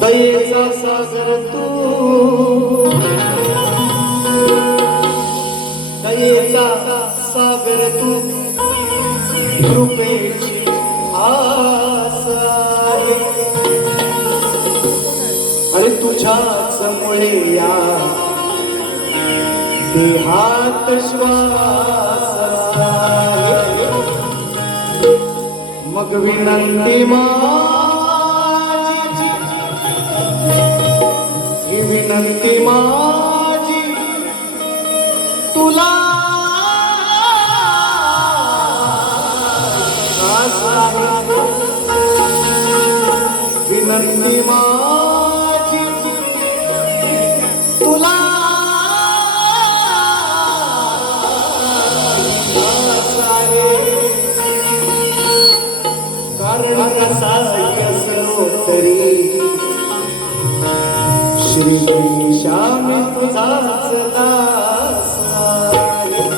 दयेचा सागर तू, दयेचा सागर तू, कृपेची आस आहे. अरे तुझ्याच मुळे या देहात श्वास आहे. मग विनंती विनंती माझी तुला, विनंती माझी तुला, कारण कसा असलो तरी श्री श्याम तुझाच दास आहे.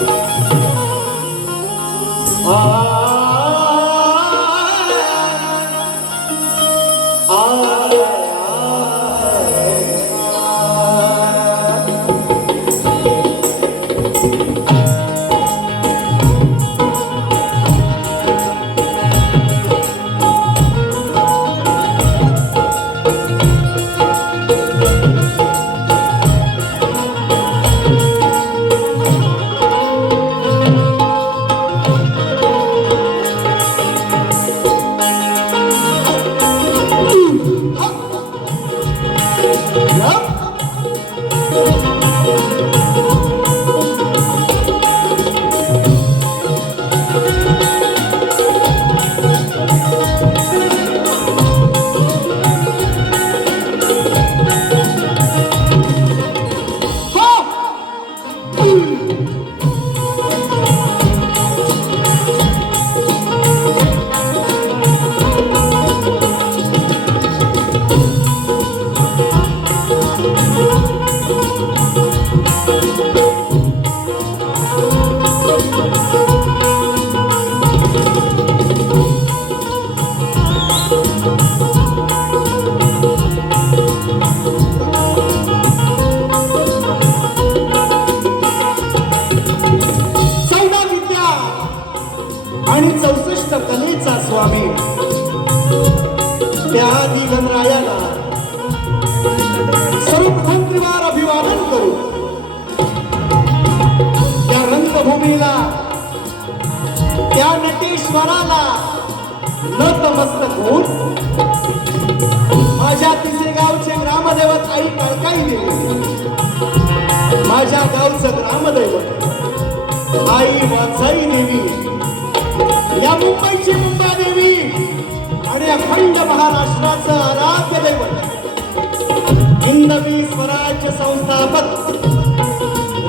आणि 64 कलेचा स्वामी त्या दिगंबरायाला सर्वप्रथम त्रिवार अभिवादन करू. त्या रंगभूमीला, त्या नटेश्वराला नतमस्तक होऊन माझ्या तिसरे गावचे ग्रामदैवत आई काळकाई देवी, माझ्या गावचं ग्रामदैवत आई वाचाई देवी, या मुंबईची मुंबादेवी आणि अखंड महाराष्ट्राचं आराध्य दैवत हिंदवी स्वराज्य संस्थापक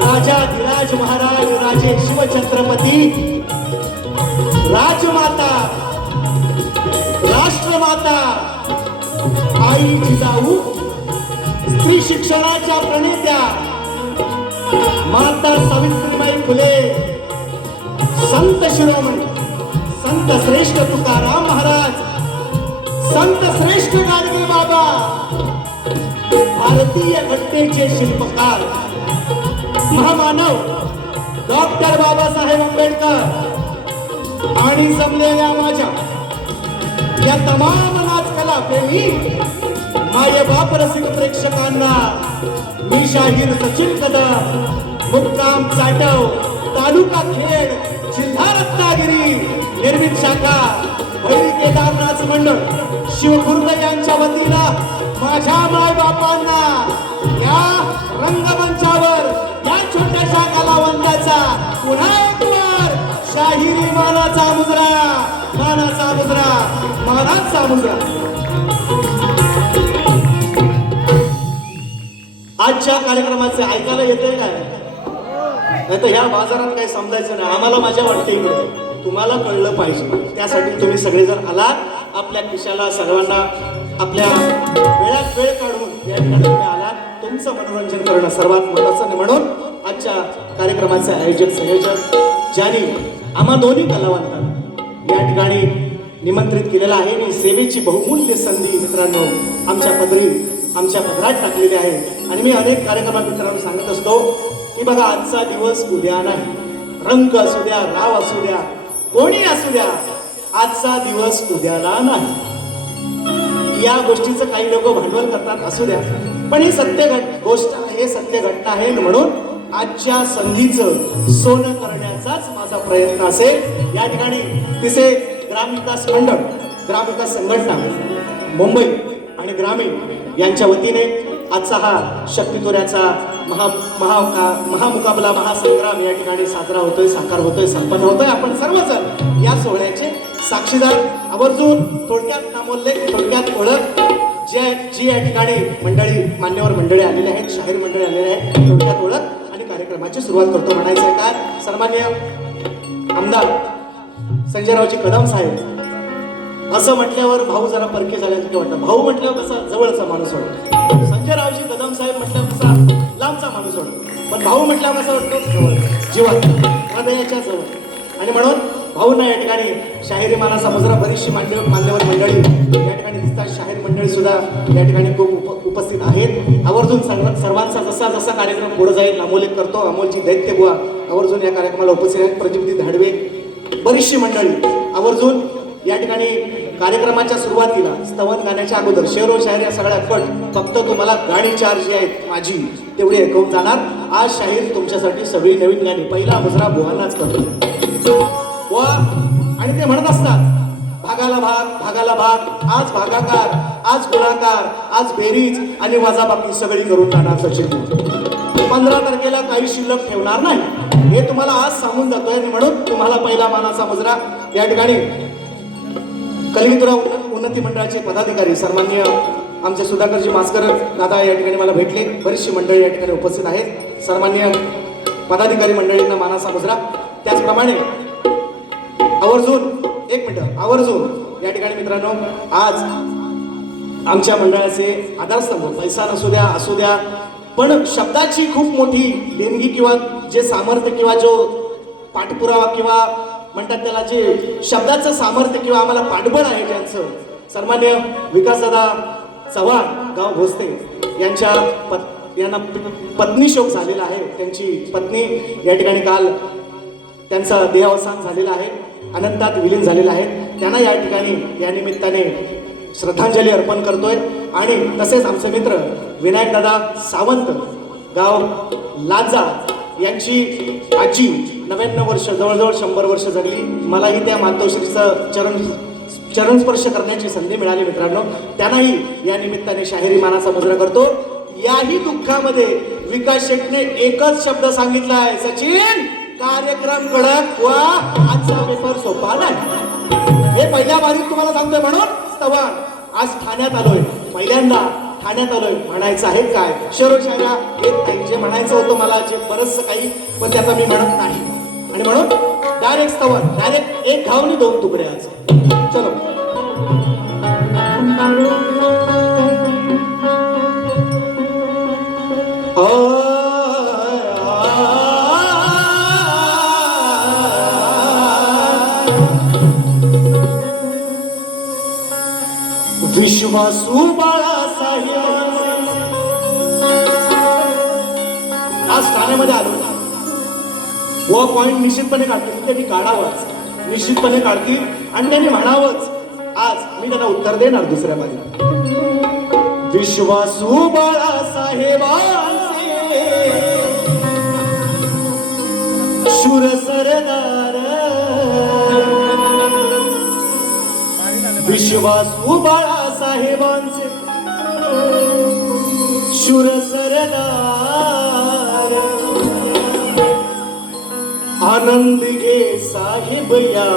राजाधिराज महाराज राजे शिवछत्रपती, राजमाता, राष्ट्रमाता आई जिजाऊ, स्त्री शिक्षणाच्या प्रणेत्या माता सावित्रीबाई फुले, संत शिरोमणी संत श्रेष्ठ तुकाराम महाराज, संत श्रेष्ठ गाडगे बाबा, भारतीय घटनेचे शिल्पकार महामानव डॉक्टर बाबासाहेब आंबेडकर आणि जमलेल्या माझ्या या तमाम नाचकला प्रेमी माय बाप रसिक प्रेक्षकांना मी शाहीर सचिन कदम, मुक्काम चाटव, तालुका खेड, जिल्हा रत्नागिरी, निर्मित शाखा वैदिक केदारनाथ मंडळ शिवखुर्द यांच्या वतीनं माझ्या माय बापांना या रंगमंचावर या छोट्याशा कलावंताचा पुन्हा एक वार शाहिरी मानाचा मुजरा, मानाचा मुजरा, मानाचा मुजरा. आजच्या कार्यक्रमाचे ऐकायला येते काय? नाही तर ह्या बाजारात काही समजायचं नाही. आम्हाला माझ्या वाटते इकडे तुम्हाला कळलं पाहिजे, त्यासाठी तुम्ही सगळे जर आलात, आपल्या खिशाला सर्वांना आपल्या वेळात वेळ काढून या ठिकाणी तुम्ही आलात. तुमचं मनोरंजन करणं सर्वात महत्त्वाचं आहे. म्हणून आजच्या कार्यक्रमाचे आयोजक संयोजक ज्यांनी आम्हा दोन्ही कलावंतांना या ठिकाणी निमंत्रित केलेलं आहे आणि सेवेची बहुमूल्य संधी मित्रांनो आमच्या पदरात टाकलेली आहे. आणि मी अनेक कार्यक्रमात मित्रांनो सांगत असतो की बघा, आजचा दिवस उद्या नाही. रंग असू द्या, राव असू द्या, कोणी असू द्या, आजचा दिवस उद्याला नाही. या गोष्टीचं काही लोक भांडवल करतात, असू द्या, पण ही सत्य गोष्ट आहे, सत्य घटना आहे. म्हणून आजच्या संधीचं सोनं करण्याचाच माझा प्रयत्न असेल. या ठिकाणी तिचे ग्रामविकास मंडळ, ग्रामविकास संघटना मुंबई आणि ग्रामीण यांच्या वतीने आजचा हा शक्तितोऱ्याचा महामुकाबला, महासंग्राम या ठिकाणी साजरा होतोय, साकार होतोय, संपन्न होतोय. आपण सर्वजण या सोहळ्याचे साक्षीदार. आवर्जून थोडक्यात नामोल्लेख, थोडक्यात ओळख जी या ठिकाणी मंडळी, मान्यवर मंडळी आलेले आहेत, शाहीर मंडळी आलेले आहेत, थोडक्यात ओळख आणि कार्यक्रमाची सुरुवात करतो. म्हणायचं आहे काय, सन्माननीय आमदार संजयरावजी कदम साहेब असं म्हटल्यावर भाऊ जरा परके झाल्यासारखं वाटतं. भाऊ म्हटल्यावर कसा जवळचा माणूस वाटतो, संजयरावजी कदम साहेब म्हटल्यावर कसा लांबचा माणूस वाटतो, पण भाऊ म्हटल्यावर कसा वाटतो जवळ, जीवात, हृदयाच्या जवळ. आणि म्हणून भाऊंना या ठिकाणी शाहिरी मानाचा मुजरा बरीचशी मान्यवर मंडळी या ठिकाणी दिसतात. शाहीर मंडळी सुद्धा या ठिकाणी खूप उपस्थित आहेत. आवर्जून सर्वांचा जसा जसा कार्यक्रम पुढे जाईल नामोल्लेख करतो. अमोलची दैत्य बुवा आवर्जून या कार्यक्रमाला उपस्थित आहेत. प्रज्वती धाडवे, बरीचशी मंडळी आवर्जून या ठिकाणी कार्यक्रमाच्या सुरुवातीला स्तवन गाण्याच्या अगोदर शेरो शायरी या सगळ्या कट फक्त तुम्हाला गाणी चार जी आहेत माझी तेवढी ऐकवून जाणार. आज शाहीर तुमच्यासाठी सगळी नवीन गाणी, पहिला मुजरा बुवांनाच करतो बुवा. आणि ते म्हणत असतात भागाला भाग, भागाला भाग, आज भागाकार, आज गुणाकार, आज बेरीज आणि वजाबाकी सगळी करून जाणार सचिन. 15 तारखेला काही शिल्लक ठेवणार नाही, हे तुम्हाला आज सांगून जातोय. म्हणून तुम्हाला पहिला मानाचा मुजरा या ठिकाणी कलिंगराव उन्नती मंडळाचे पदाधिकारी सन्माननीय आमचे सुधाकरजी मास्कर दादा या ठिकाणी मला भेटले. बरीचशी मंडळी या ठिकाणी उपस्थित आहेत. सन्माननीय पदाधिकारी मंडळींना मानाचा मुजरा. त्याचप्रमाणे आवर्जून या ठिकाणी मित्रांनो आज आमच्या मंडळाचे आधारस्तंभ, पैसा असू द्या पण शब्दाची खूप मोठी देणगी किंवा जे सामर्थ्य किंवा जो पाठपुरावा किंवा म्हणतात त्याला जे शब्दाचं सामर्थ्य किंवा आम्हाला पाठबळ आहे ज्यांचं, सन्मान्य विकासदादा चव्हाण गाव भोसते यांना पत्नी शोक झालेला आहे. त्यांची पत्नी या ठिकाणी काल त्यांचा देहावसान झालेला आहे, अनंतात विलीन झालेला आहे. त्यांना या ठिकाणी या निमित्ताने श्रद्धांजली अर्पण करतोय. आणि तसेच आमचे मित्र विनायकदादा सावंत गाव लाजा यांची आजी 99 वर्ष, जवळजवळ 100 वर्ष जगली. मलाही त्या मातोश्रीचं चरणस्पर्श करण्याची संधी मिळाली मित्रांनो. त्यांनाही या निमित्ताने शाहिरी मानाचा मुजरा करतो. याही दुःखामध्ये विकास शेटने एकच शब्द सांगितला आहे, सचिन कार्यक्रम कडक वा आजचा पेपर सोपा नाही. हे पहिल्या बारीत तुम्हाला सांगतोय. म्हणून चव्हाण आज ठाण्यात आलोय, पहिल्यांदा ठाण्यात आलोय. म्हणायचं आहे काय शरोशाया येत नाही, जे म्हणायचं होतं मला जे बरंचसं काही, पण त्याचा मी म्हणत नाही. आणि म्हणून डायरेक्ट चव्हाण, डायरेक्ट एक घावनी 2 तुकडे आज. चलो विश्वासू बाळासाहेब आज ठाण्यामध्ये आलो. व पॉइंट निश्चितपणे काढतील, ते मी काढावंच, निश्चितपणे काढतील आणि त्यांनी म्हणावंच. आज मी त्यांना उत्तर देणार दुसऱ्या मध्ये. विश्वासू बाळासाहेबांचे शूर सरदार, विश्वासू बाळासाहेबांचे शूर सरदार, आनंद घे साहेब या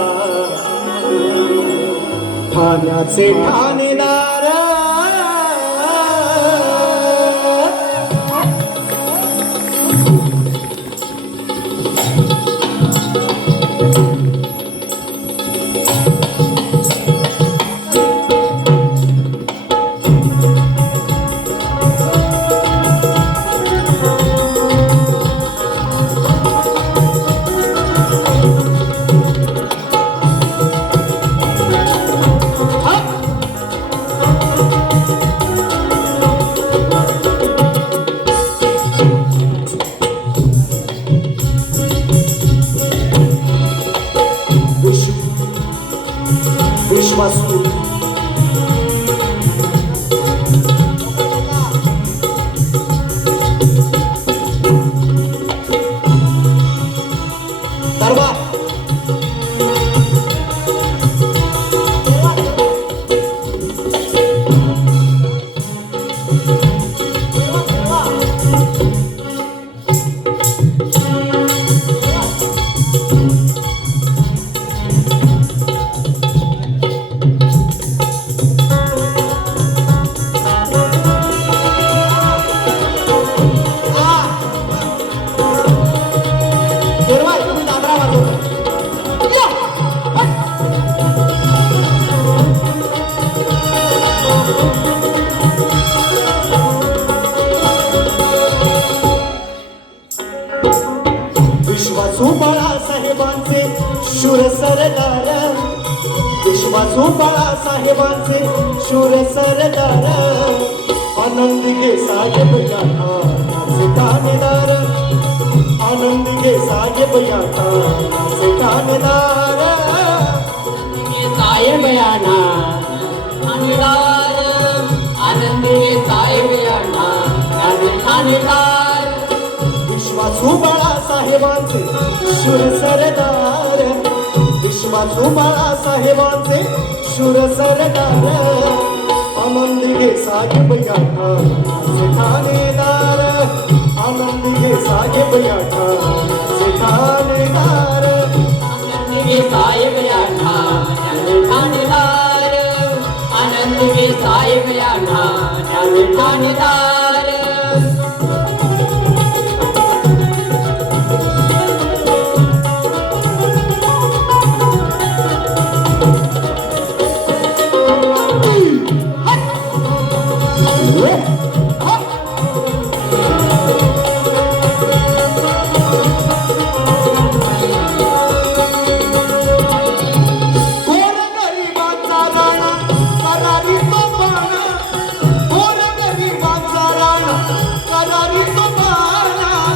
ठाण्याचे ठाणेदार. विश्वासू बाळासाहेबांचे शूर सरदार आनंदी घे साहेब याचे ठाणेदार आनंदी घे साहेब याचे ठाणेदार साहेब याना ठाणेदार आनंदी साहेब याना ठाणेदार विश्वासू बाळासाहेबांचे शूर सरदार विश्वासू बाळासाहेबांचे शूर सरदार आनंदी घे साहेब याचे ठाणेदार आनंदी घे साहेब याचे ठाणेदार आनंदी साहेब याना ठाणेदार आनंदी साहेब याना ठाणेदार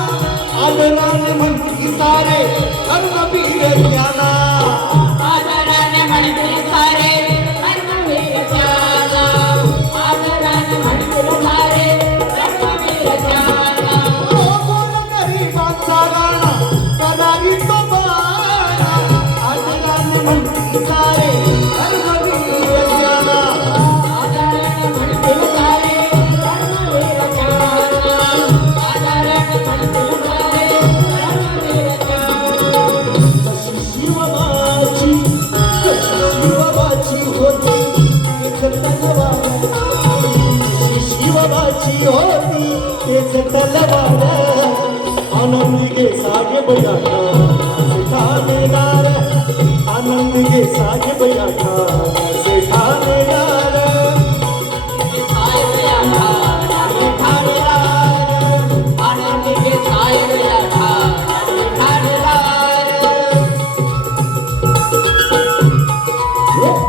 आदराने म्हणती सारे धर्मवीर ज्ञाना आदराने म्हणते सारे धर्मवीर ज्ञाना आदराने म्हणते सारे धर्मवीर ज्ञाना कोण गरीबाचा राणा करारी तो बाणा आदराने म्हणती सारे धर्मवीर ज्ञाना आदराने म्हणते सारे धर्मवीर ज्ञाना आदराने म्हणते सारे धर्मवीर ज्ञाना शिवबाची होती एक तलवार शिवबाची होती एक तलवार आनंदी घे साहेब याचे ठाणेदार आनंदी घे साहेब याचे ठाणेदार साहेब याना ठाणेदार आनंदी साहेब याना ठाणेदार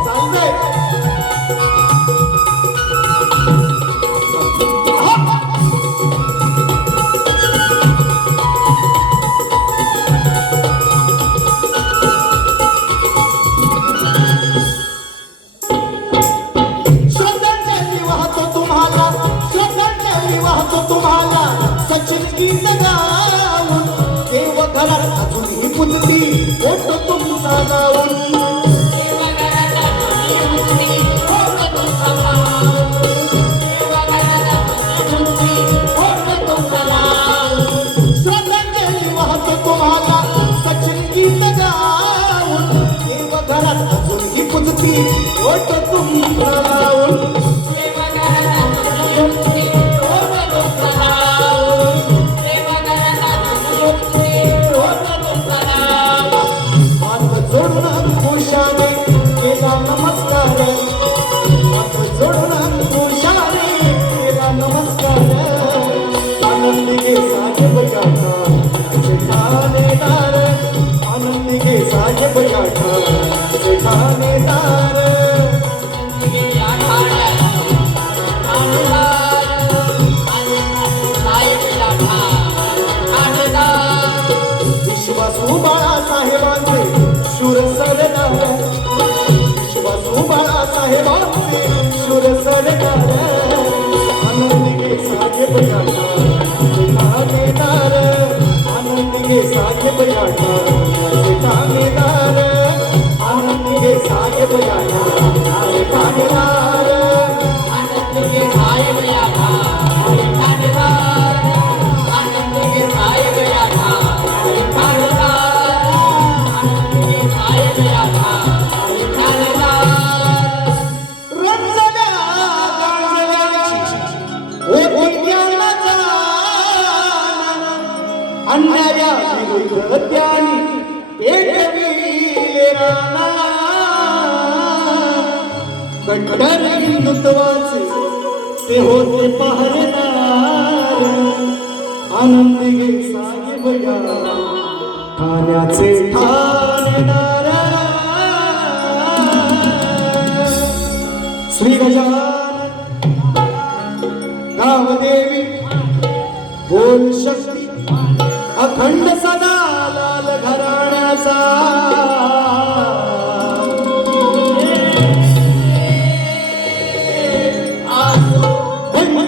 चाललंय श्रद्धांजली वाहतो तुम्हाला श्रद्धांजली वाहतो तुम्हाला सचिन गीत गाऊन देवघरात अजूनही पुजती फोटो तुमचा लावून श्रद्धांजली वाहतो तुम्हाला सचिन गीत गाऊन देवघरात अजूनही पुजती फोटो तुमचा लावून हात जोडून अंकुशाने केला नमस्कार हात जोडून अंकुशाने केला नमस्कार आनंदी घे साहेब याचे ठाणेदार आनंदी घे साहेब याचे ठाणेदार विश्वासू बाळासाहेबांचे शूर सरदार विश्वासू बाळासाहेबांचे शूर सरदार आनंदी घे साहेब याचे ठाणेदार आनंदी घे साहेब याचे ठाणेदार आनंदी घे साहेब याचे ठाणेदार आनंदी साहेब याना ठाणेदार आनंदी साहेब याना ठाणेदार आनंदी साहेब याना ठाणेदार रंजल्या गाजल्याची ओढ्याला जाण अन्याया विरुद्ध त्यांनी पेटविले राणा कट्टर हिंदुत्वाचे ते होते पहरेदार आनंदी घे साहेब या ठाण्याचे ठाणेदार श्री गजानन गावदेवी बोल शक्ती अखंड सदा लाल घराण्याचा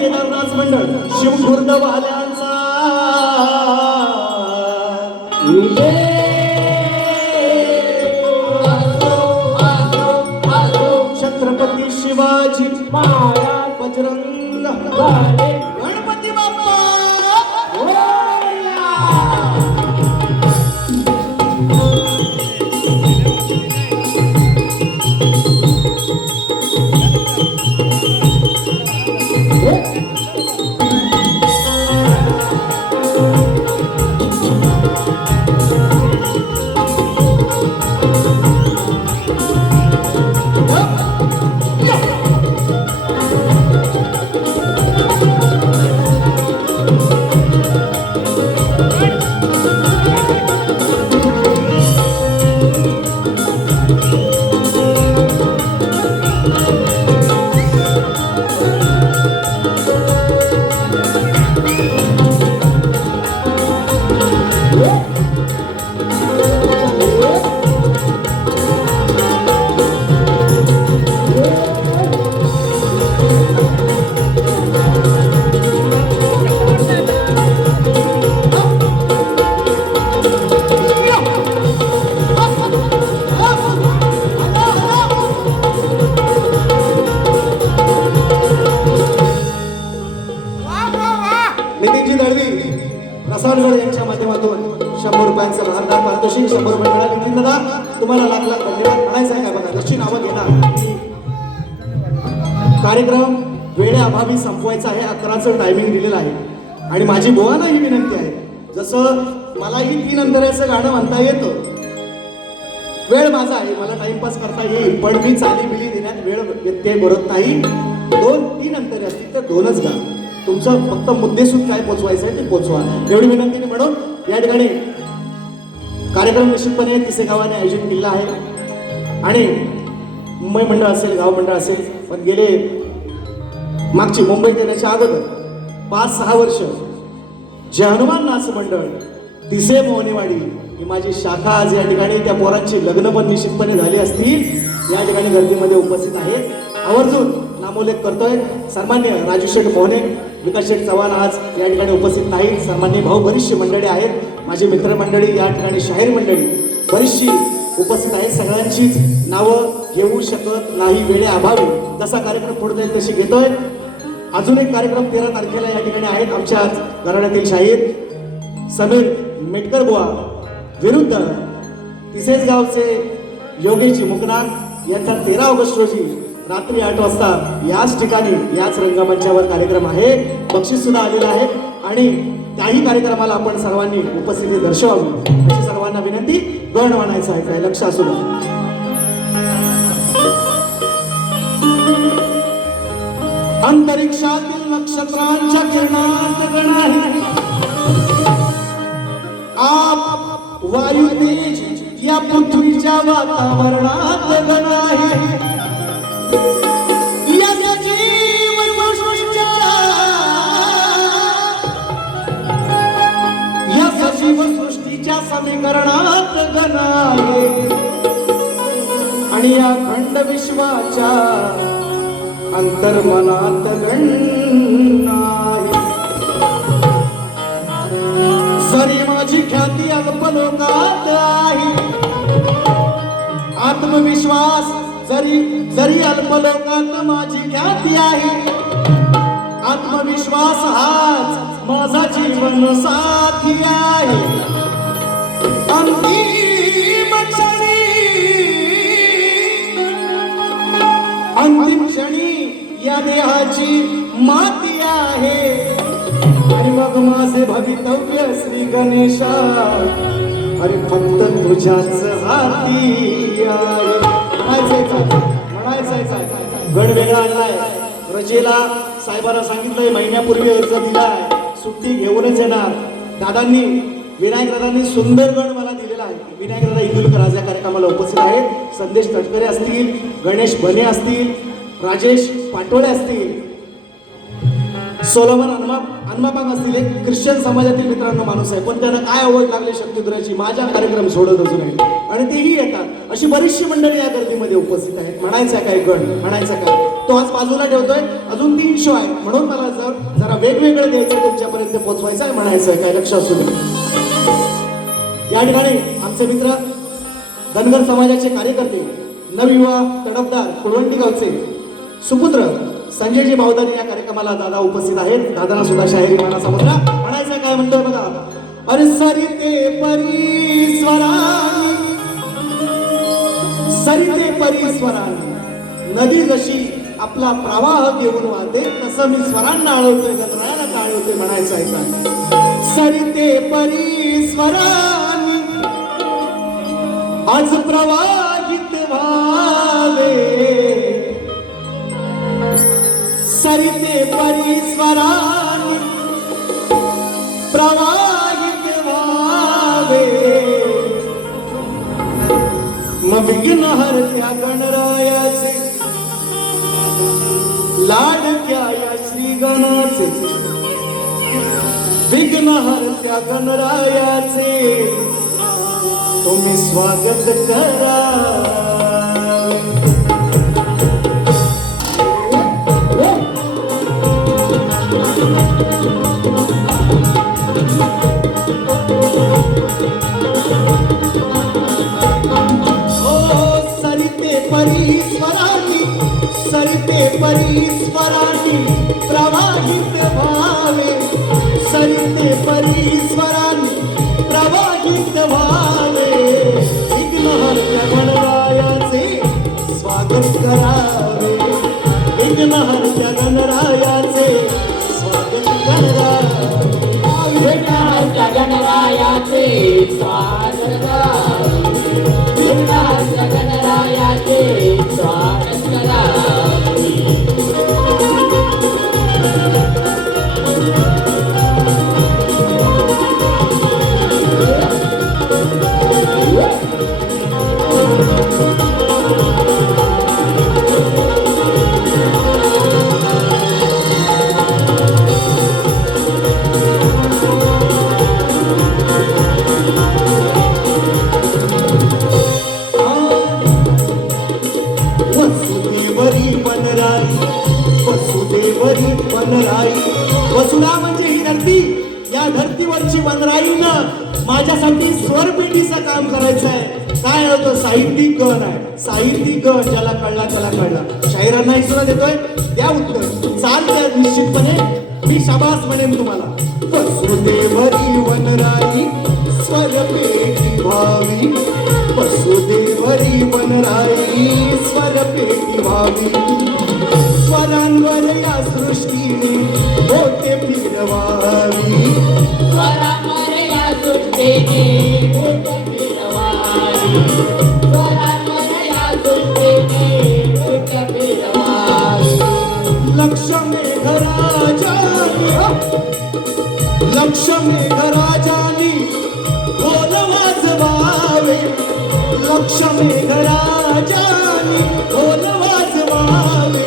केदारनाथ मंडळ शिवखुर्द वाल्यांचा छत्रपती शिवाजी महाराज बजरंग गणपती बाप्पा नितीनजी दळवी प्रसादगड यांच्या माध्यमातून 100 रुपयांचं लहानदार पारितोषिक 100 रुपये मिळाले. नितीन दादा तुम्हाला लाख लाख धन्यवाद म्हणायचं आहे काय बघा जशी नावं घेणार कार्यक्रम वेळेअभावी संपवायचा आहे 11चं टायमिंग दिलेलं आहे आणि माझी बुवांना ही विनंती आहे जसं मलाही 3 अंतराचं गाणं म्हणता येतं वेळ माझा आहे मला टाइमपास करता येईल पण मी चाली बिली देण्यात वेळ व्यत्यय बरत नाही 2-3 अंतरे असतील तर 2च गा तुमचं फक्त मुद्देसूद काय पोचवायचं आहे ते पोचवा एवढी विनंती म्हणून या ठिकाणी कार्यक्रम निश्चितपणे तिसे गावाने आयोजित केलेला आहे आणि मुंबई मंडळ असेल गाव मंडळ असेल पण गेले मागची मुंबईत येण्याच्या अगोदर 5-6 वर्ष जे हनुमान नाच मंडळ तिसे मोहनीवाडी ही माझी शाखा आज या ठिकाणी त्या पोरांची लग्न पण निश्चितपणे झाली असतील या ठिकाणी गर्दीमध्ये उपस्थित आहेत आवर्जून नामोल्लेख करतोय सन्मान्य राजू शेठ मोहने विकास शेठ चव्हाण आज या ठिकाणी उपस्थित नाहीत सन्मान्य भाऊ बरीचशी मंडळी आहेत माझी मित्रमंडळी या ठिकाणी शाहीर मंडळी बरीचशी उपस्थित आहेत सगळ्यांचीच नावं घेऊ शकत नाही वेळेअभावी जसा कार्यक्रम पुढे जाईल तशी घेतोय अजून एक कार्यक्रम 13 तारखेला या ठिकाणी आहेत आमच्या घराण्यातील शाहीर समीर मेटकर बुवा विरुद्ध तिसेच गावचे योगेश मुकनाथ यांचा 13 ऑगस्ट रोजी रात्री 8 वाजता याच ठिकाणी याच रंगमंचावर कार्यक्रम आहे बक्षीस सुद्धा आलेलं आहे आणि त्याही कार्यक्रमाला आपण सर्वांनी उपस्थिती दर्शवावी अशी सर्वांना विनंती गण म्हणायचं आहे काय लक्ष असू द्या अंतरिक्षातील नक्षत्रांच्या किरणात गण आहे आप वायू तेज या पृथ्वीच्या वातावरणात गण आहे या सजीव सृष्टीच्या समीकरणात गण आहे आणि या खंड विश्वाच्या अंतर्मनात गण आहे जरी माझी ख्याती अल्पलोकात आहे आत्मविश्वास जरी अल्पलोकात माझी ख्याती आहे आत्मविश्वास हाच माझा जीवन साथी आहे अंतिम क्षणी या देहाची माती आहे आणि मग माझे भवितव्य श्री गणेशा अरे फक्त तुझ्याच हाती म्हणायचंय गड वेगळा आणलाय रजेला साहेबांना सांगितलंय महिन्यापूर्वी अर्ज दिलाय सुट्टी घेऊनच येणार दादांनी विनायक दादांनी सुंदर गण मला दिलेला आहे विनायक दादा इंदुलकर आज या कार्यक्रमाला उपस्थित आहेत संदेश तटकरे असतील गणेश बने असतील राजेश पाटोळे असतील, सोलोमन अन्मापांग असतील, एक ख्रिश्चन समाजातील मित्रांनो माणूस आहे, पण त्यांना काय आवड लागली शक्तिधुराची माझा कार्यक्रम सोडत अजून आहे आणि तेही येतात. अशी बरीचशी मंडळी या गर्दीमध्ये उपस्थित आहेत. म्हणायचा काय गण, म्हणायचा काय, तो आज बाजूला ठेवतोय. अजून 3 शो आहेत म्हणून मला जरा वेगवेगळं द्यायचं, तुमच्यापर्यंत पोहोचवायचं आहे. म्हणायचं आहे काय, लक्ष असू दे. या ठिकाणी आमचे मित्र धनगर समाजाचे कार्यकर्ते, नवयुवा तडफदार कुळवंटी गावचे सुपुत्र संजयजी भावदानी या कार्यक्रमाला दादा उपस्थित आहेत. दादांना सुद्धा शाहिरी माना समुद्र म्हणायचं काय म्हणतोय बघा. अरे सरिते परीस्वरानी, सरिते परीस्वरानी, नदी जशी आपला प्रवाह घेऊन वाहते तसं मी स्वरांना आळवतोय, गजराला टाळवतोय. म्हणायचं आहे काय, सरिते परीस्वरानी आज प्रवाहित व्हावे, सरिते परीस्वरानी प्रवाहित व्हावे. मग विघ्नहर त्या गणरायाचे, लाडक्या या श्री गणाचे, विघ्नहर त्या गणरायाचे तुम्ही स्वागत करा. परीस्वरानी, सरिते परीस्वरानी प्रवाहित व्हावे, सरिते परीस्वरानी प्रवाहित व्हावे. विघ्नहर्त्या गणरायाचे स्वागत करावे, विघ्नहर्त्या गणरायाचे स्वागत करावे, विघ्नहर्त्या गणरायाचे स्वागत करावे, विघ्नहर्त्या गणरायाचे स्वागत करावे. वसुदेवरी वनराई, वसुधा म्हणजे ही धरती, या धरतीवरची वनराईनं माझ्यासाठी स्वरपेटीचं काम करायचं आहे. काय होतं, साहित्यिक गण आहे, साहित्यिक गण ज्याला कळला त्याला कळला. शाहिरांना सुद्धा देतोय, द्या उत्तर, चाल द्या निश्चितपणे, मी शाबास म्हणेन तुम्हाला. वसुदेवरी वनराई स्वरपेटी व्हावी, वसुदेवरी वनराई स्वरपेटी व्हावी. स्वरांवर या सृष्टीने बोटे फिरवावी, स्वरांवर या सृष्टीने बोटे फिरवावी, स्वरांवर या सृष्टीने बोटे फिरवावी. लक्ष मेघराजानी, लक्ष मेघराजानी ढोल वाजवावे, लक्ष मेघराजानी ढोल वाजवावे.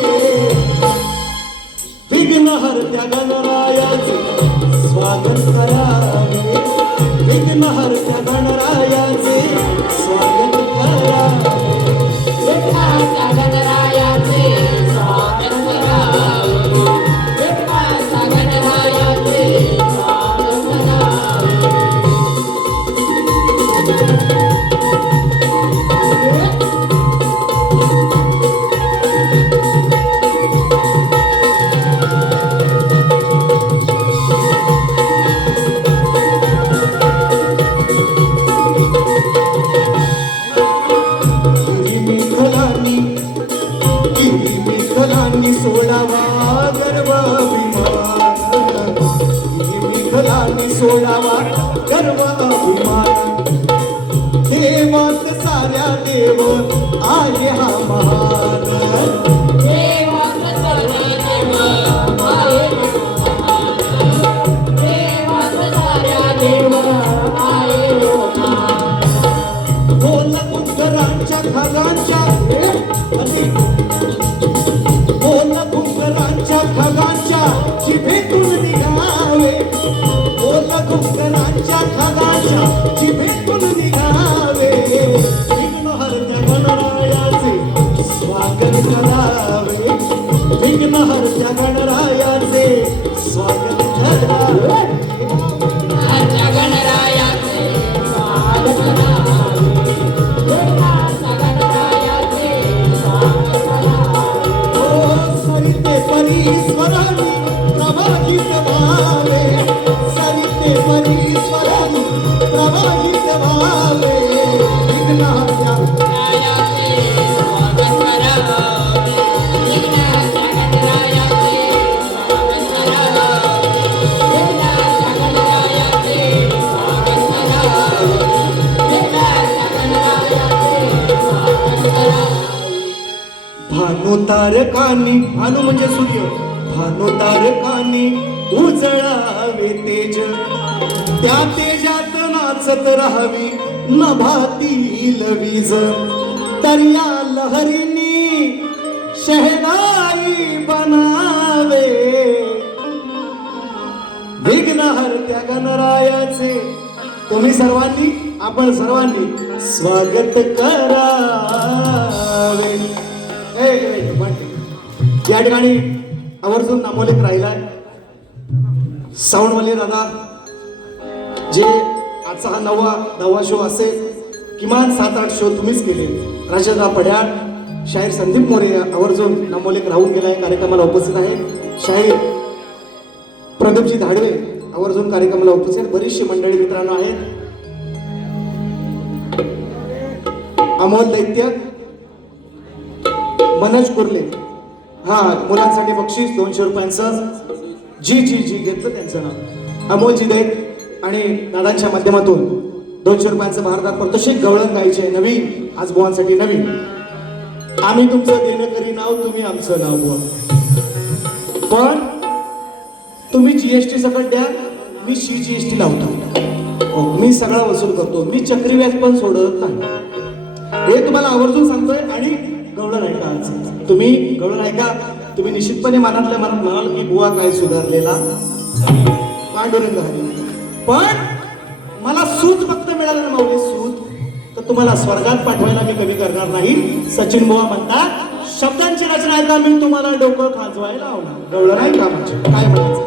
विघ्नहर्त्या गणरायाचे स्वागत करावे, विघ्नहर्त्या गणरायाचे स्वागत करावे, विघ्नहर्त्या गणरायाचे स्वागत करावे, विघ्नहर्त्या गणरायाचे स्वागत करावे. विठ्ठलांनी सोडावा गर्व अभिमान, विठ्ठलांनी सोडावा गर्व अभिमान. देवात साऱ्या देव आहे हा महान, देवात साऱ्या देव आहे महान, देवात साऱ्या देव आहे महान. बोल उत्तरांच्या खागांच्या जिभेतून निघावे बोल डुंगरांच्या खादाच्या जिभेतून निघावे विघ्नहर्त्या गणरायाचे स्वागत करावे विघ्नहर्त्या गणरायाचे स्वागत करावे आजच्या गणरायाचे स्वागत करावे आजच्या गणरायाचे स्वागत करावे ओ सरिते परीश्वरानी प्रवाहित व्हावे सरिते परीश्वरानी प्रवाहित व्हावे विघ्नहर्त्या गणरायाचे स्वागत करावे विघ्नाच्या गणरायाचे स्वागत करावे विघ्नाच्या गणरायाचे स्वागत करावे विघ्नाच्या गणरायाचे स्वागत करावे भानु तारकांनी भानु म्हणजे सूर्य भानु तारकांनी उजळावे तेज त्या तेजात नाचत राहावी नभातील वीज दर्या लहरींनी शहनाई बनावे विघ्नहर्त्या गणरायाचे तुम्ही सर्वांनी आपण सर्वांनी स्वागत करावे या ठिकाणी आवर्जून नामोलेख राहिलाय सावंतवाले दादा जे आजचा हा नववा शो असेल किमान 7-8 शो तुम्हीच केले राजेंद्र पड्याळ शाहीर संदीप मोरे आवर्जून नामोलेख राहून गेलाय कार्यक्रमाला उपस्थित आहे शाहीर प्रदीपजी धाडवे आवर्जून कार्यक्रमाला उपस्थित आहेत बरीचशी मंडळी मित्रांनो आहेत अमोल दैत्य मनोज कुर्ले हा मुलांसाठी बक्षीस 200 रुपयांचं जी घेतलं त्यांचं नाव अमोलजी दैत आणि दादांच्या माध्यमातून 200 रुपयांचं भारतात पारितोषिक गवळण गायचे आहे नवीन आज बुवांसाठी नवीन आम्ही तुमचं देणेकरी नाव तुम्ही आमचं नाव बुवा पण तुम्ही जीएसटी सकट द्या मी जीएसटी लावतो मी सगळा वसूल करतो मी चक्री व्याज पण सोडत नाही हे तुम्हाला आवर्जून सांगतोय आणि गवळण ऐका आज तुम्ही गवळण ऐका तुम्ही निश्चितपणे मनातल्या मनात म्हणाल की बुवा काय सुधारलेला पांडुरंग हरी पण मला सूत फक्त मिळालं ना माऊली सूत तर तुम्हाला स्वर्गात पाठवायला मी कमी करणार नाही सचिन बुवा म्हणतात शब्दांची रचना ऐका मी तुम्हाला डोकं खाजवायला लावणार गवळण ऐका म्हणजे काय म्हणायचं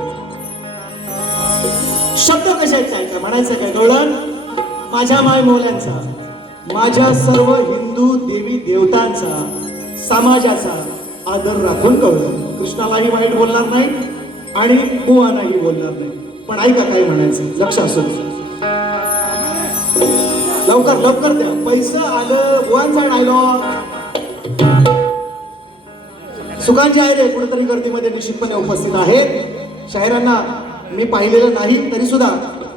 शब्द कशाचा ऐका म्हणायचं काय गवळण माझ्या माय मोल्यांचा माझ्या सर्व हिंदू देवी देवतांचा समाजाचा आदर राखून गवळण कृष्णालाही वाईट बोलणार नाही आणि बुवानाही बोलणार नाही पण ऐका काय म्हणायचं लक्ष असू लवकर द्या पैसे आलं बुवांचा डायलॉग सुकांची आहे रे कुठेतरी गर्दीमध्ये निश्चितपणे उपस्थित आहेत शाहिरांना मी पाहिलेलं नाही तरी सुद्धा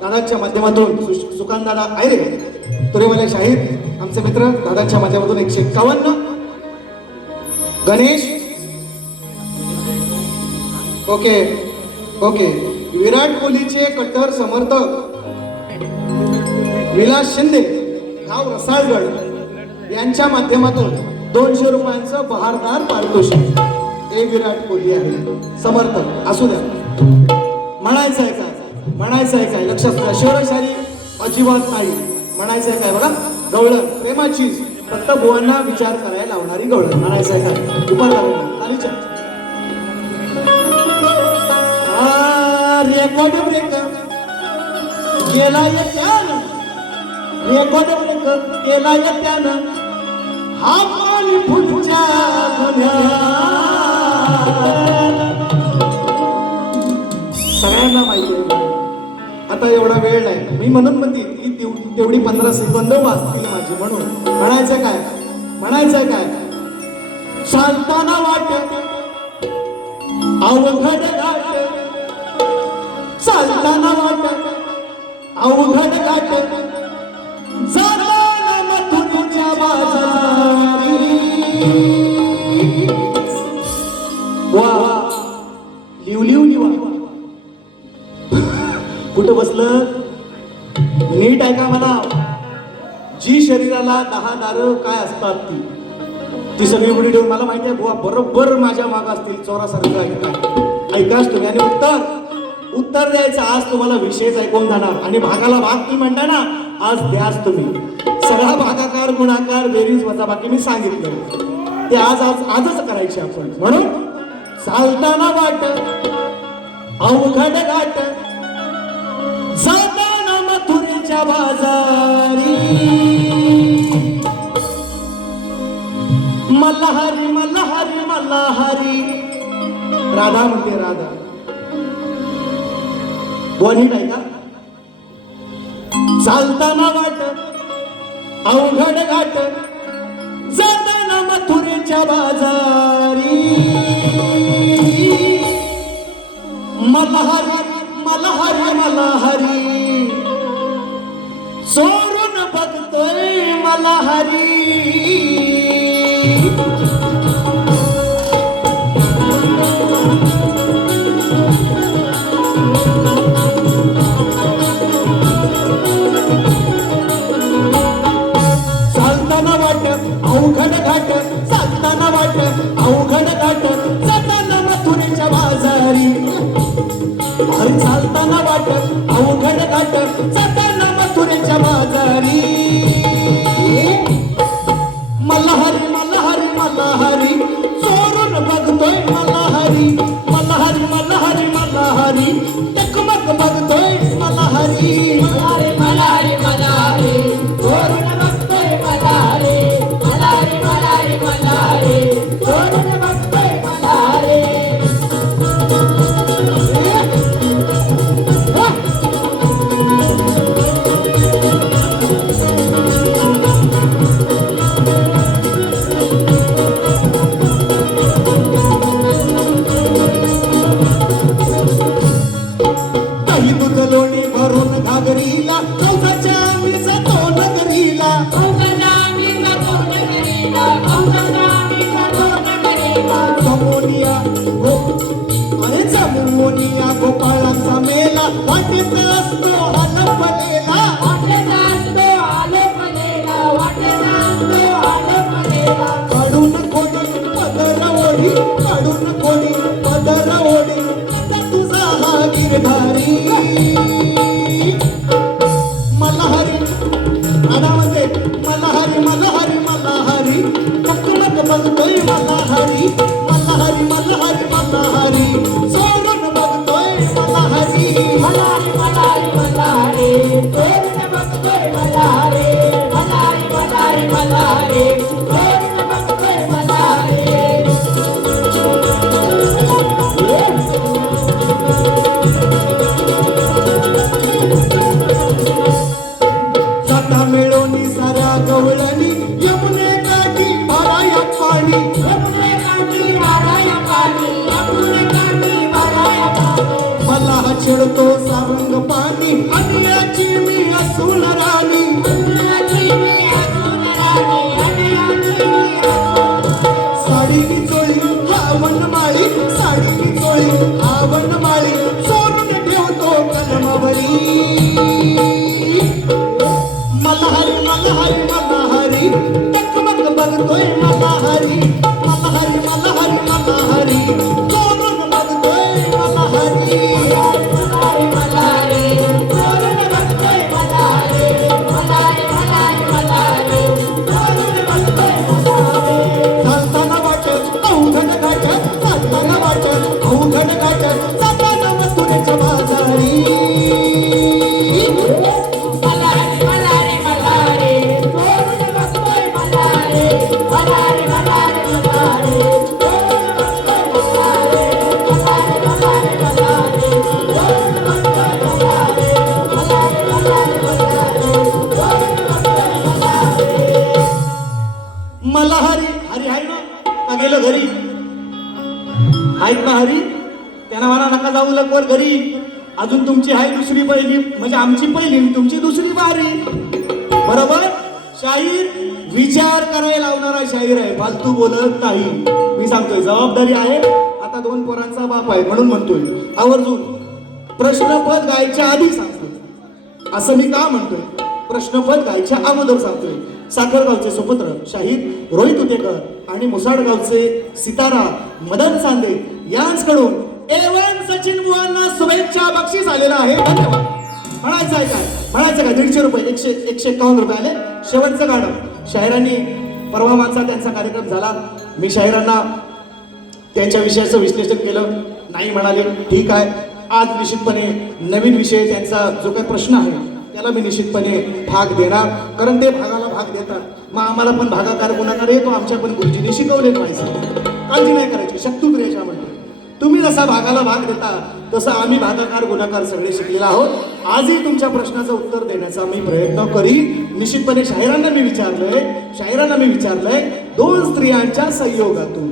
दादाच्या माध्यमातून सुकांत दादा आहे रे तुरेवाले शाहीर आमचे मित्र दादाच्या माध्यमातून 151 गणेश ओके विराट कोहलीचे कट्टर समर्थक विलास शिंदे गाव रसाळगड यांच्या माध्यमातून 200 रुपयांचं बहारदार पारितोषिक हे विराट कोहली आहे समर्थक असू द्या म्हणायचं आहे काय लक्षात घ्या शिवशाही अजिबात नाही म्हणायचं आहे काय बघा गवळण प्रेमाची फक्त बुवांना विचार करायला लावणारी गवळण म्हणायचं आहे काय दुपार खालीच्या रेकॉर्ड ब्रेकर केला येत्यानं रेकॉर्ड ब्रेकर केला येत्यानं हा पाणी फुटच्या सगळ्यांना माहिती आहे आता एवढा वेळ नाही मी म्हणून म्हणते की तेवढी 15 सेकंद वाचतील माझी म्हणून म्हणायचंय काय चालताना वाट अवघड घाट चालताना वाट अवघड घाट जाताना मथुरेच्या बाजारी वा लिव लिवा कुठं बसलं नीट ऐका मला जी शरीराला 10 दारं काय असतात ती सगळी उडी ठेवून मला माहिती आहे बुवा बरोबर माझ्या माग असतील चोरासारखं आहे काय ऐकाच तुम्ही आणि उत्तर द्यायचं. आज तुम्हाला विषयच ऐकून जाणार आणि भागाला भाग तुम्ही म्हणता ना, आज द्याच तुम्ही. सगळा भागाकार गुणाकार बेरीज वजाबाकी मी सांगितलं ते आजच करायचे आपण. म्हणून चालताना वाट अवघड घाट जाताना मथुरेच्या बाजारी मल्हारी मल्हारी मल्हारी. राधा म्हणते राधा. बोनी नाही का? चालताना वाट अवघड घाट जाताना मथुरेच्या बाजारी मल्हारी मल्हारी मल्हारी चोरून बघतोय मल्हारी. चालताना वाट अवघड घाट चालताना वाट अवघड घाट जाताना मथुरेच्या बाजारी. अरे चालताना वाट अवघड घाट जाताना मथुरेच्या बाजारी मल्हारी मल्हारी मल्हारी चोरून बघतोय मल्हारी. मल्हारी मल्हारी मल्हारी टकमक बघतोय मल्हारी. मल्हारी मल्हारी मल्हारी चोरून बघतोय मल्हारी. मल्हारी मल्हारी मल्हारी चोरून बघतोय मल्हारी. काही दूध लोणी भरून घागरीला कौसाच्या आम्हीचा तो नगरीला. जमोनिया अरे जमोनिया गोपाळाचा मेला वाटेत असतो हलपलेला. काढून कोणी पदर ओढी काढून कोणी पदर ओढी आता तुझा हा गिरधारी मल्हारी. आडामध्ये मल्हारी मल्हारी मल्हारी टकमक बघतोय मल्हारी. मल्हारी मल्हारी मल्हारी सोडून बघतोय मल्हारी. मल्हारी मल्हारी मल्हारी चोरून बघतोय मल्हारी. मल्हारी मल्हारी मल्हारी चोरून बघतोय मल्हारी. जाता मिळवणी साऱ्या गवळणी यमुने काठी भराया पाणी. यमुने काठी भराया पाणी. यमुने काठी भराया पाणी. मला हा छेडतो सारंग पाणी आणि याची मी असून राणी. अन्नाची मी असून राणी. अन्नाची मी असून साडीनी चोळी हावन माळी साडीनी चोळी हावन माळी चोरून ठेवतो कलमावरी. मल्हारी मल्हारी मल्हारी टकमक बघतोय मल्हारी. मल्हारी मल्हारी मल्हारी चोरून बघतोय मल्हारी. मल्हारी मल्हारी चोरून बघतोय मल्हारी. मल्हारी मल्हारी मल्हारी चोरून बघतोय मल्हारी. चालताना वाट अवघड घाट चालताना वाट अवघड घाट जाताना मथुरेच्या बाजारी. मल्हारी मल्हारी मल्हारी चोरून बघतोय मल्हारी. मल्हारी मल्हारी मल्हारी चोरून बघतोय मल्हारी. मल्हारी मल्हारी मल्हारी चोरून बघतोय मल्हारी. मल्हारी मल्हारी मल्हारी चोरून बघतोय मल्हारी. मल्हारी हरी आहे ना का गेलं घरी? आहेत ना हरी? त्यांना मला नका जाऊ लवकर घरी. अजून तुमची आहे दुसरी पहिली म्हणजे आमची पहिली आणि तुमची दुसरी बारी. बरोबर? शाहीर विचार करायला लावणारा शाहीर आहे, फालतू बोलत नाही. मी सांगतोय जबाबदारी आहे. आता 2 पोरांचा बाप आहे म्हणून म्हणतोय आवर्जून प्रश्नपद गायच्या आधी सांगतोय. असं मी का म्हणतोय? प्रश्नपद गायच्या अगोदर सांगतोय. साखरगावचे सुपुत्र शाहीर रोहित उतेकर आणि मुसाडगावचे सितारा मदन चांदे यांच्याकडून A1 सचिन बुवांना शुभेच्छा बक्षीस आलेला आहे. धन्यवाद. म्हणायचं आहे काय? म्हणायचं काय? 150 रुपये, 151 रुपये आले. शेवटचं गाणं शाहिरांनी परवा मागचा त्यांचा कार्यक्रम झाला. मी शाहिरांना त्यांच्या विषयाचं विश्लेषण केलं, नाही म्हणाले. ठीक आहे, आज निश्चितपणे नवीन विषय त्यांचा जो काही प्रश्न आहे त्याला मी निश्चितपणे भाग देणार, कारण ते भागाला भाग देतात. मग आम्हाला पण भागाकार गुणाकार येतो, आमच्या पण गुरुजींनी शिकवलेलं व्हायचं. काळजी नाही करायची, शक्तूत रेषा म्हणते. तुम्ही जसा भागाला भाग देता तसं आम्ही भागाकार गुणाकार सगळे शिकलेला आहोत. आजही तुमच्या प्रश्नाचं उत्तर देण्याचा मी प्रयत्न करीन. निश्चितपणे शाहिरांना मी विचारलंय 2 स्त्रियांच्या संयोगातून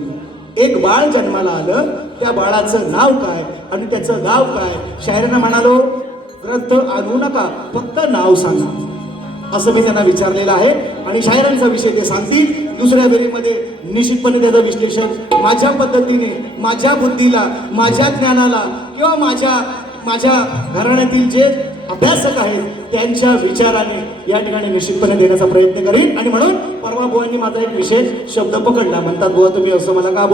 एक बाळ जन्माला आलं, त्या बाळाचं नाव काय आणि त्याचं गाव काय? शाहिरांना म्हणालो, ग्रंथ आणू नका, फक्त नाव सांगा, असं मी त्यांना विचारलेलं आहे. आणि शाहिरांचा विषय ते सांगतील. दुसऱ्या वेळेमध्ये निश्चितपणे त्याचं विश्लेषण माझ्या पद्धतीने, माझ्या बुद्धीला, माझ्या ज्ञानाला किंवा माझ्या घराण्यातील जे अभ्यासक आहेत त्यांच्या विचाराने या ठिकाणी निश्चितपणे देण्याचा प्रयत्न करीन. आणि म्हणून परवा बुवांनी माझा एक विशेष शब्द पकडला. म्हणतात, बुवा तुम्ही असं मला का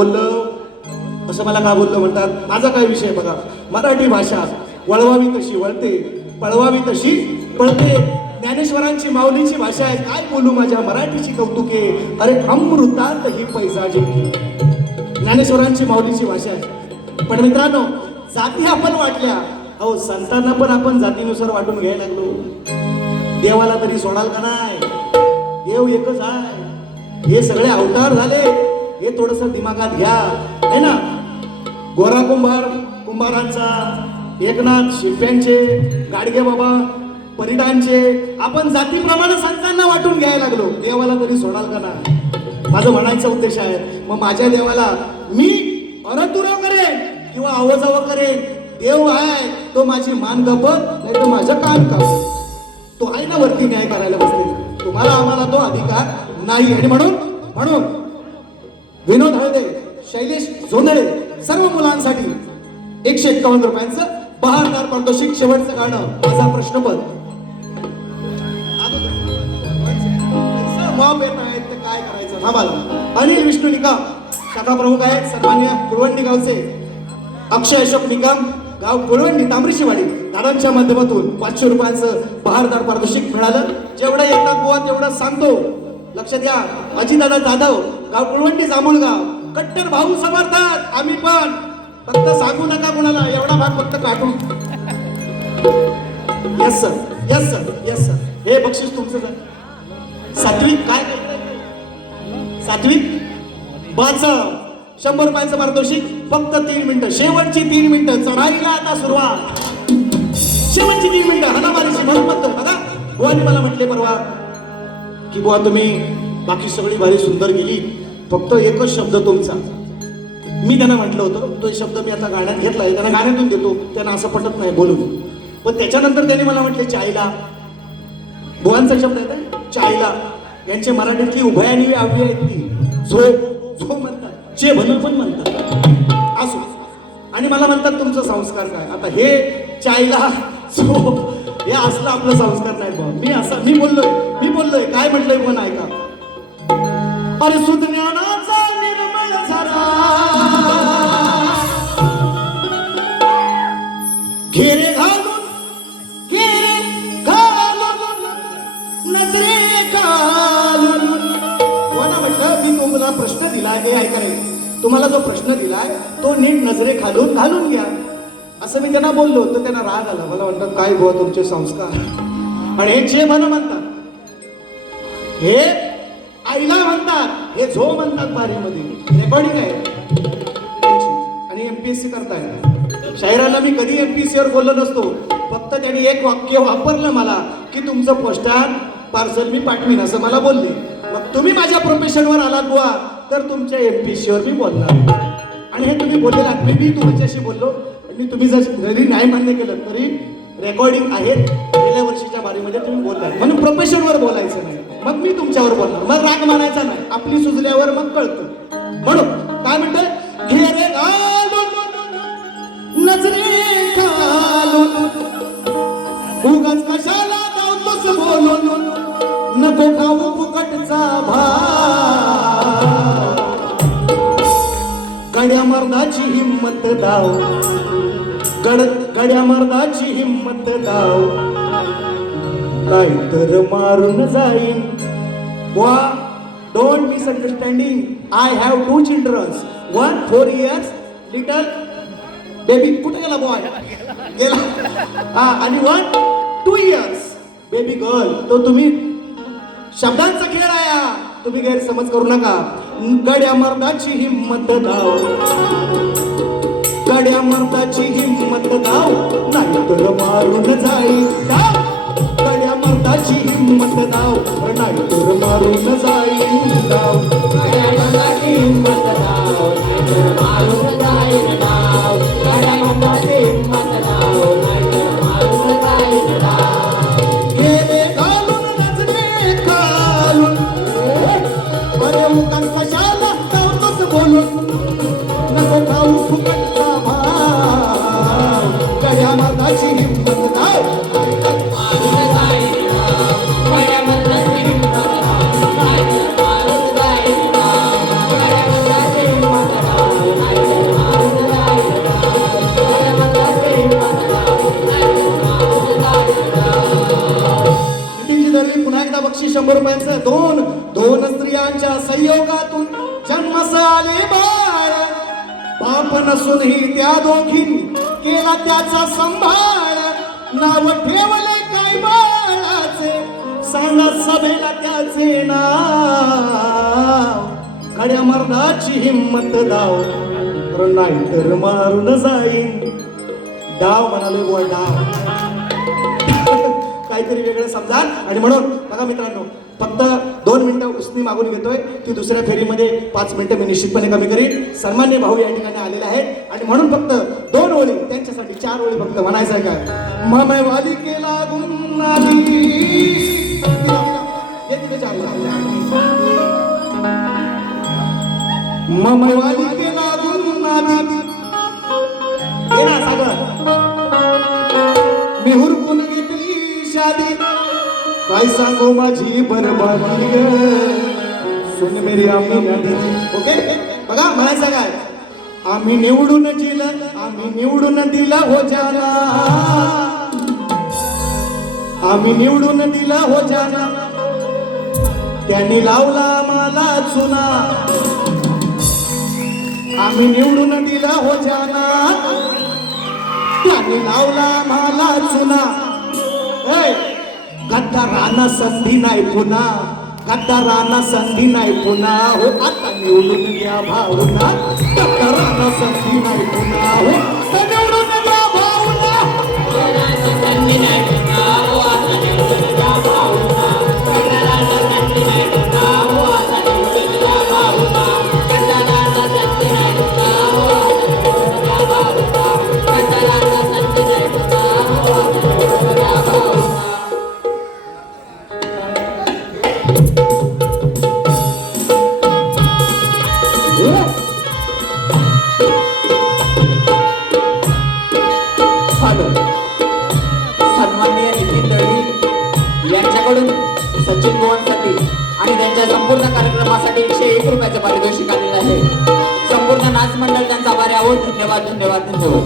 बोललो म्हणतात. माझा काय विषय बघा, मराठी भाषा वळवावी तशी वळते, पळवावी तशी पळते. ज्ञानेश्वरांची माऊलीची भाषा आहे, काय बोलू माझ्या मराठीची कौतुके, अरे अमृतात ही पैसा जिंके. ज्ञानेश्वरांची माऊलीची भाषा आहे. पण मित्रांनो, जाती आपण वाटल्या, अहो संतांना पण आपण जातीनुसार वाटून घ्यायला लागलो. देवाला तरी सोडाल का नाही? देव एकच आहे. हे सगळे अवतार झाले, हे थोडस दिमागात घ्या, है ना. गोरा कुंभारांचा, एकनाथ शिंप्यांचे, गाडगे बाबा परिधानचे, आपण जातीप्रमाणे संतांना वाटून घ्यायला लागलो. देवाला तरी सोडाल का नाही? माझं म्हणायचा उद्देश आहे, मग माझ्या देवाला मी अरतुरव करेन किंवा अवजाव करेन. देव आहे तो माझी मान कापत, नाही तर माझं कान कापत. तो आहे ना वरती न्याय करायला बसलेला. तुम्हाला आम्हाला तो अधिकार नाही. आणि म्हणून विनोद हळदे, शैलेश जोंधळे सर्व मुलांसाठी 151 रुपयांचं बहारदार पारितोषिक. शेवटचं गाणं माझा प्रश्नपद. मॉब येत आहेत ते काय करायचं थांबाला. अनिल विष्णू निकम शाखा प्रमुख आहेत, सन्मान्य कुळवंडी गावचे. अक्षय अशोक निकम, गाव कुळवंडी तांबरीशीवाडी, दादांच्या माध्यमातून 500 रुपयांचं बहारदार पारितोषिक मिळालं. जेवढं येतात बुवा तेवढं सांगतो, लक्ष द्या. अजितदादा जाधव, गाव कुळवंडी जांभूळगाव, कट्टर भाऊ समर्थात आम्ही पण. फक्त सांगू नका कोणाला, एवढा भाग फक्त काढू. Yes sir. हे बक्षीस तुमचं का? सात्विक काय सात्विक बाच 100 रुपयांचं पारितोषिक. फक्त 3 मिनिटं, शेवटची 3 मिनिटं. चढाईला आता सुरुवात. शेवटची 3 मिनिटं हाणामारीची. म्हणून म्हणतो बघा, बुवानी मला म्हटले परवा की बुवा तुम्ही बाकी सगळी भारी सुंदर गेली, फक्त एकच शब्द तुमचा. मी त्यांना म्हटलं होतं, तो शब्द मी आता गाण्यात घेतलाय, त्यांना गाण्यातून देतो. त्यांना असं पटत नाही बोलून. पण त्याच्यानंतर त्यांनी मला म्हटले चायला. बुवांचा शब्द आहे चायला. यांचे मराठीतली उभयानी आव्य आहेत ती. झो म्हणतात, चे भलं पण म्हणतात. असो. आणि मला म्हणतात तुमचं संस्कार काय? आता हे चायला झो हे असलं आपलं संस्कार नाही बुवा. मी बोललोय काय म्हटलंय पण ऐका. अरे सुज्ञानाचा निर्मळ झरा घेरे घालून नजरे घालून. कोणा म्हटलं मी तुम्हाला प्रश्न दिलाय, हे ऐका रे, तुम्हाला जो प्रश्न दिलाय तो नीट नजरे घालून घ्या, असं मी त्यांना बोललो होतो. त्यांना राग आला. मला म्हणतात काय बुवा तुमचे संस्कार. आणि हे जे म्हणतात हे आईला म्हणतात, हे झो म्हणतात बारीमध्ये. रेकॉर्डिंग आहे आणि MPSC करताय. शाहिराला मी कधी MPSC वर बोललो नसतो. फक्त त्यांनी एक वाक्य वापरलं मला की तुमचं पोस्टात पार्सल मी पाठवीन असं मला बोलले. मग तुम्ही माझ्या प्रोफेशनवर आलात बुवा तर तुमच्या MPSC वर मी बोलणार. आणि हे तुम्ही बोललेलात. मी तुमच्याशी बोललो. आणि तुम्ही जर जरी नाही मान्य केलं तरी रेकॉर्डिंग आहेत. गेल्या वर्षीच्या बारीमध्ये तुम्ही बोललात, म्हणून प्रोफेशनवर बोलायचं नाही. मग मी तुमच्यावर बोलणार. मग राग मानायचा नाही. आपली सुचल्यावर मग कळतं. म्हणून काय म्हणतोय, घेरे घालून नजरे घालून उगाच कशाला गावतोस बोलून, नको खाऊ फुकटचा भात. गड्या मर्दाची हिम्मत दाव गड्या मर्दाची हिम्मत दाव नाहीतर मारून जाईन वा don't misunderstanding I have 2 childrens 1 4 years little baby कुठे गेला बॉय गेला हा आणि 1 2 years बेबी गर्ल तो तुम्ही शब्दांचा खेळ आहे हा. तुम्ही गैरसमज करू नका गड्या मर्दाची हिम्मत दाव गड्या मर्दाची हिम्मत दाव नाहीतर मारून जाईल दाव गड्या मर्दाची हिम्मत दाव नाहीतर मारून जाईल दाव गड्या मर्दाची हिम्मत दाव नाहीतर मारून जाईल डाव गड्या मर्दाची हिम्मत दाव नाहीतर मारून जाईल डाव गेले घालून नजरे घालून अरे मुखात कशाला धावतोस बोलून नको खाऊ फुकटचा भाव गड्या मर्दाची हिम्मत दाव मारून जाईल डाव गड्या मर्दाची हिम्मत दाव नाहीतर मारून जाईल डाव गड्या मर्दाची हिम्मत दाव नाहीतर मारून जाईल डाव गड्या मर्दाची हिम्मत दाव नाहीतर मारून जाईल डाव नितीनजी दळवी पुन्हा एकदा बक्षीस 100 रुपयांचं दोन स्त्रियांच्या संयोगातून जन्मस आले बाळ बाप नसूनही त्या दोघींनी केला त्याचा संभाळ नाव ठेवले काय बाळाचे सांगा सभेला त्याचे नाव गड्या मर्दाची हिम्मत दाव नाहीतर मारून जाईन डाव म्हणाले बुवा डाव काहीतरी वेगळं समजा आणि म्हणून बघा मित्रांनो फक्त 2 मिनिटं उसनी मागून घेतोय ती दुसऱ्या फेरीमध्ये 5 मिनिटं मी निश्चितपणे कमी करीन सन्मान्य भाऊ या ठिकाणी आलेले आहेत आणि म्हणून फक्त 2 ओळी त्यांच्यासाठी 4 ओळी फक्त म्हणायचं आहे काय ममै वाली केला गुन्नादी ममै वाली केला गुन्नादी हे ना सागर मी हुरकून घेतली शादी काय सांगू माझी बरबादी ग सुन मेरी आम्ही ओके बघा म्हणायचं काय आम्ही निवडून दिलं हो जाना आम्ही निवडून दिलं हो जाना त्यांनी लावला मला चुना आम्ही निवडून दिलं हो जाना त्यांनी लावला मला चुना गद्दारांना संधी नाही पुन्हा गद्दारांना संधी नाही पुन्हा हो आता निवडून घ्या भावना गद्दारांना संधी नाही पुन्हा हो आता निवडून घ्या भावना संधी नाही पुन्हा हो आता निवडून घ्या भावना गद्दारांना संधी नाही पुन्हा हो आता निवडून घ्या भावना गद्दारांना संधी नाही पुन्हा हो आता निवडून घ्या भावना गद्दारांना संधी नाही पुन्हा हो आता निवडून घ्या भावना सन्माननीय नितीन दळवी यांच्याकडून सचिन गोवांसाठी आणि त्यांच्या संपूर्ण कार्यक्रमासाठी 101 रुपयाचं पारितोषिक आलेलं आहे. संपूर्ण नाच मंडळ त्यांचा आभारी आहोत. धन्यवाद धन्यवाद धन्यवाद.